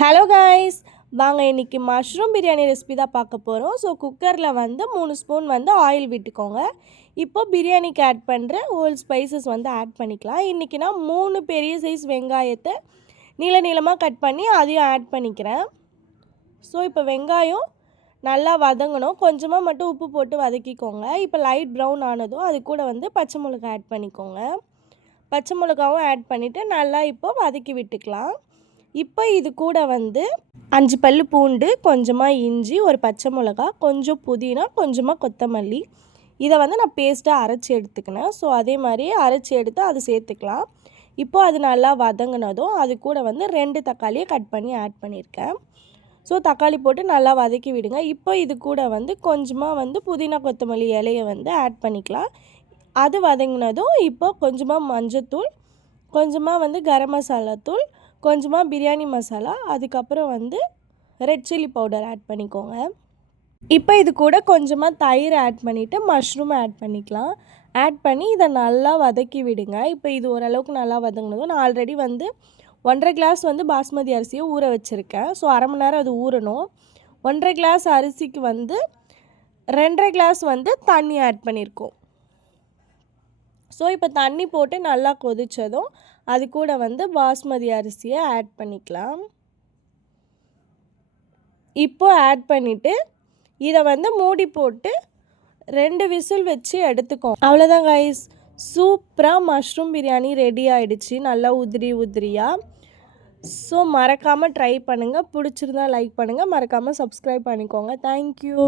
Hello guys, வாங்க இன்றைக்கி mushroom biryani recipe தான் பார்க்க போகிறோம். ஸோ குக்கரில் வந்து 3 ஸ்பூன் வந்து ஆயில் விட்டுக்கோங்க. இப்போது பிரியாணிக்கு ஆட் பண்ணுற ஹோல் ஸ்பைசஸ் வந்து ஆட் பண்ணிக்கலாம். இன்றைக்கி நான் 3 பெரிய சைஸ் வெங்காயத்தை நீளமாக கட் பண்ணி அதையும் ஆட் பண்ணிக்கிறேன். ஸோ இப்போ வெங்காயம் நல்லா வதங்கணும். கொஞ்சமாக மட்டும் உப்பு போட்டு வதக்கிக்கோங்க. இப்போ லைட் ப்ரௌன் ஆனதும் அது கூட வந்து பச்சை மிளகாய் ஆட் பண்ணிக்கோங்க. பச்சை மிளகாவும் ஆட் பண்ணிவிட்டு நல்லா இப்போ வதக்கி விட்டுக்கலாம். இப்போ இது கூட வந்து 5 பல்லு பூண்டு, கொஞ்சமாக இஞ்சி, ஒரு பச்சை மிளகா, கொஞ்சம் புதினா, கொஞ்சமாக கொத்தமல்லி, இதை வந்து நான் பேஸ்ட்டாக அரைச்சி எடுத்துக்கினேன். ஸோ அதே மாதிரி அரைச்சி எடுத்து அது சேர்த்துக்கலாம். இப்போது அது நல்லா வதங்கினதும் அது கூட வந்து 2 தக்காளியை கட் பண்ணி ஆட் பண்ணியிருக்கேன். ஸோ தக்காளி போட்டு நல்லா வதக்கி விடுங்க. இப்போ இது கூட வந்து கொஞ்சமாக வந்து புதினா கொத்தமல்லி இலையை வந்து ஆட் பண்ணிக்கலாம். அது வதங்கினதும் இப்போ கொஞ்சமாக மஞ்சத்தூள், கொஞ்சமாக வந்து கரம் மசாலா தூள், கொஞ்சமாக பிரியாணி மசாலா, அதுக்கப்புறம் வந்து ரெட் சில்லி பவுடர் ஆட் பண்ணிக்கோங்க. இப்போ இது கூட கொஞ்சமாக தயிர் ஆட் பண்ணிவிட்டு மஷ்ரூம் ஆட் பண்ணிக்கலாம். ஆட் பண்ணி இதை நல்லா வதக்கி விடுங்க. இப்போ இது ஓரளவுக்கு நல்லா வதங்கினதும் நான் ஆல்ரெடி வந்து 1.5 கிளாஸ் வந்து பாஸ்மதி அரிசியை ஊற வச்சுருக்கேன். ஸோ அரை மணி நேரம் அது ஊறணும். 1.5 கிளாஸ் அரிசிக்கு வந்து 2.5 கிளாஸ் வந்து தண்ணி ஆட் பண்ணியிருக்கோம். ஸோ இப்போ தண்ணி போட்டு நல்லா கொதித்ததும் அது கூட வந்து பாஸ்மதி அரிசியை ஆட் பண்ணிக்கலாம். இப்போ ஆட் பண்ணிவிட்டு இதை வந்து மூடி போட்டு 2 விசில் வச்சு எடுத்துக்கோங்க. அவ்வளோதான் கைஸ், சூப்பராக மஷ்ரூம் பிரியாணி ரெடி ஆகிடுச்சு, நல்லா உதிரியாக. ஸோ மறக்காமல் ட்ரை பண்ணுங்கள். பிடிச்சிருந்தா லைக் பண்ணுங்கள், மறக்காமல் சப்ஸ்கிரைப் பண்ணிக்கோங்க. தேங்க்யூ.